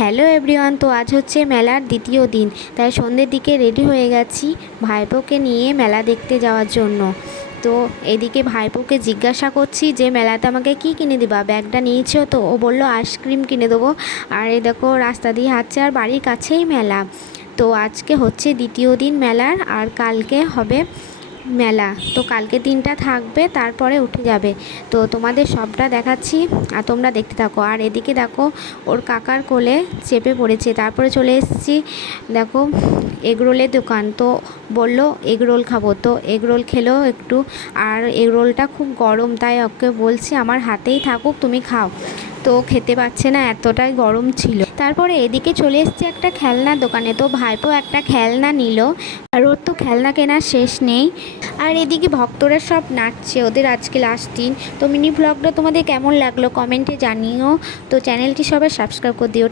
Hello everyone, তো আজ হচ্ছে মেলার দ্বিতীয় দিন, তাই সন্ধ্যের দিকে রেডি হয়ে গেছি ভাইপোকে নিয়ে মেলা দেখতে যাওয়ার জন্য। তো এদিকে ভাইপোকে জিজ্ঞাসা করছি যে মেলাতে আমাকে কি কিনে দিবা, ব্যাগটা নিয়েছো তো? ও বললো আইসক্রিম কিনে দেবো। আর এই দেখো রাস্তা দিয়ে হাঁটছে, আর বাড়ির কাছেই মেলা। তো আজকে হচ্ছে দ্বিতীয় দিন মেলার, আর কালকে হবে মেলা। তো কালকে দিনটা থাকবে, তারপরে উঠে যাবে। তো তোমাদের সবটা দেখাচ্ছি আর তোমরা দেখতে থাকো। আর এদিকে দেখো ওর কাকার কোলে চেপে পড়েছে। তারপরে চলে এসেছি দেখো এগরোলের দোকান। তো বললো এগরোল খাবো, তো এগরোল খেলো একটু। আর এগরোলটা খুব গরম, তাই ওকে বলছি আমার হাতেই থাকুক, তুমি খাও। তো খেতে পারছে না, এতটাই গরম ছিল। তারপরে এদিকে চলে এসেছি একটা খেলনার দোকানে। তো ভাইপো একটা খেলনা নিল, আর ওর তো খেলনা কেনার শেষ নেই। আর এদিকে ভক্তরা সব নাচছে, ওদের আজকে লাস্ট দিন। তো মিনি ব্লগটা তোমাদের কেমন লাগলো কমেন্টে জানিও। তো চ্যানেলটি সবাই সাবস্ক্রাইব করে দিও।